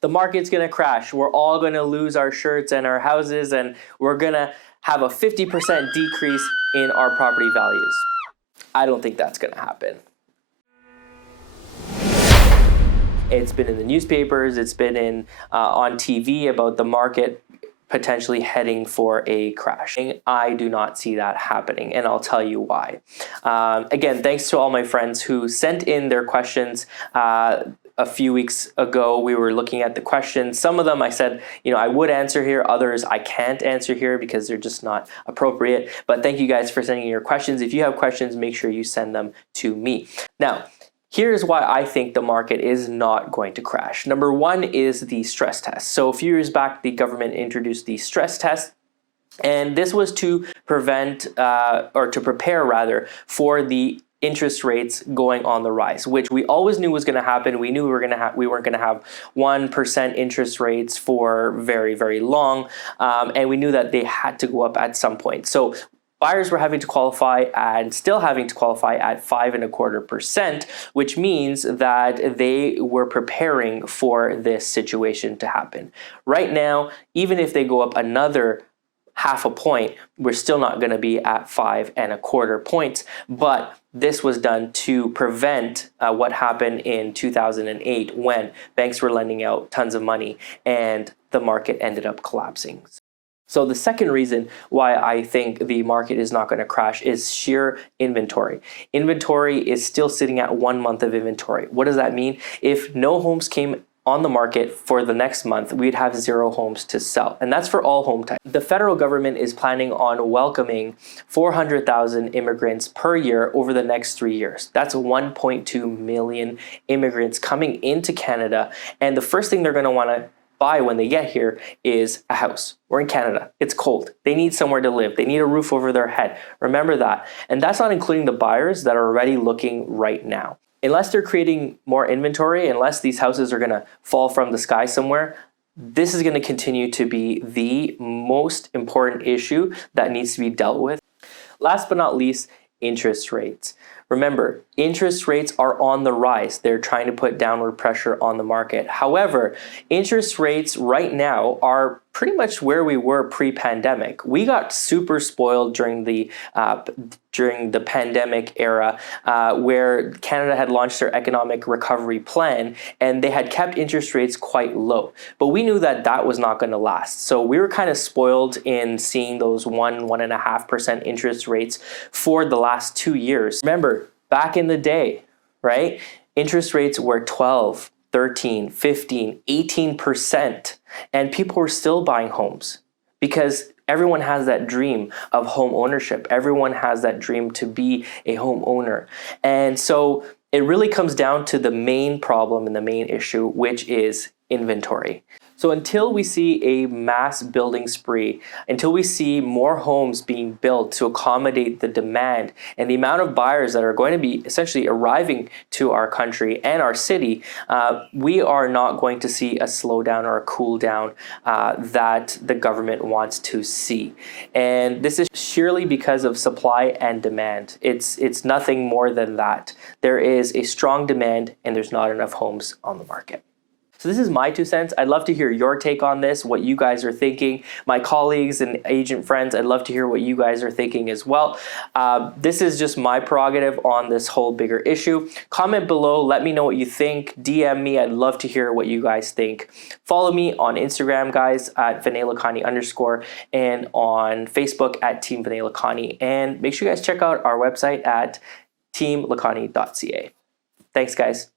the market's gonna crash. We're all gonna lose our shirts and our houses, and we're gonna have a 50% decrease in our property values. I don't think that's gonna happen. It's been in the newspapers, it's been on TV about the market potentially heading for a crash. I do not see that happening, and I'll tell you why. Again, thanks to all my friends who sent in their questions. A few weeks ago, we were looking at the questions. Some of them I said, I would answer here. Others I can't answer here because they're just not appropriate. But thank you guys for sending your questions. If you have questions, make sure you send them to me. Now, here's why I think the market is not going to crash. Number one is the stress test. So a few years back, the government introduced the stress test, and this was to prevent or to prepare rather for the interest rates going on the rise, which we always knew was going to happen. We knew we weren't going to have 1% interest rates for very, very long, and we knew that they had to go up at some point. So buyers were having to qualify and still having to qualify at 5.25%, which means that they were preparing for this situation to happen. Right now, even if they go up another half a point, we're still not going to be at 5.25 points, but this was done to prevent what happened in 2008 when banks were lending out tons of money and the market ended up collapsing. So the second reason why I think the market is not going to crash is sheer inventory. Inventory is still sitting at 1 month of inventory. What does that mean? If no homes came on the market for the next month, we'd have 0 homes to sell. And that's for all home types. The federal government is planning on welcoming 400,000 immigrants per year over the next 3 years. That's 1.2 million immigrants coming into Canada. And the first thing they're going to want to buy when they get here is a house. We're in Canada. It's cold. They need somewhere to live. They need a roof over their head. Remember that. And that's not including the buyers that are already looking right now. Unless they're creating more inventory, unless these houses are going to fall from the sky somewhere, this is going to continue to be the most important issue that needs to be dealt with. Last but not least, interest rates. Remember, interest rates are on the rise. They're trying to put downward pressure on the market. However, interest rates right now are pretty much where we were pre-pandemic. We got super spoiled during the pandemic era where Canada had launched their economic recovery plan and they had kept interest rates quite low. But we knew that that was not going to last. So we were kind of spoiled in seeing those 1.5% interest rates for the last 2 years. Remember, back in the day, right? Interest rates were 12, 13, 15, 18%, and people were still buying homes because everyone has that dream of home ownership. Everyone has that dream to be a homeowner. And so it really comes down to the main problem and the main issue, which is inventory. So until we see a mass building spree, until we see more homes being built to accommodate the demand and the amount of buyers that are going to be essentially arriving to our country and our city, we are not going to see a slowdown or a cool down that the government wants to see. And this is sheerly because of supply and demand. It's nothing more than that. There is a strong demand and there's not enough homes on the market. So this is my 2 cents. I'd love to hear your take on this, what you guys are thinking. My colleagues and agent friends, I'd love to hear what you guys are thinking as well. This is just my prerogative on this whole bigger issue. Comment below, let me know what you think. DM me, I'd love to hear what you guys think. Follow me on Instagram, guys, at @VinayLakhani_ and on Facebook at Team Vinay Lakhani. And make sure you guys check out our website at teamlakhani.ca. Thanks, guys.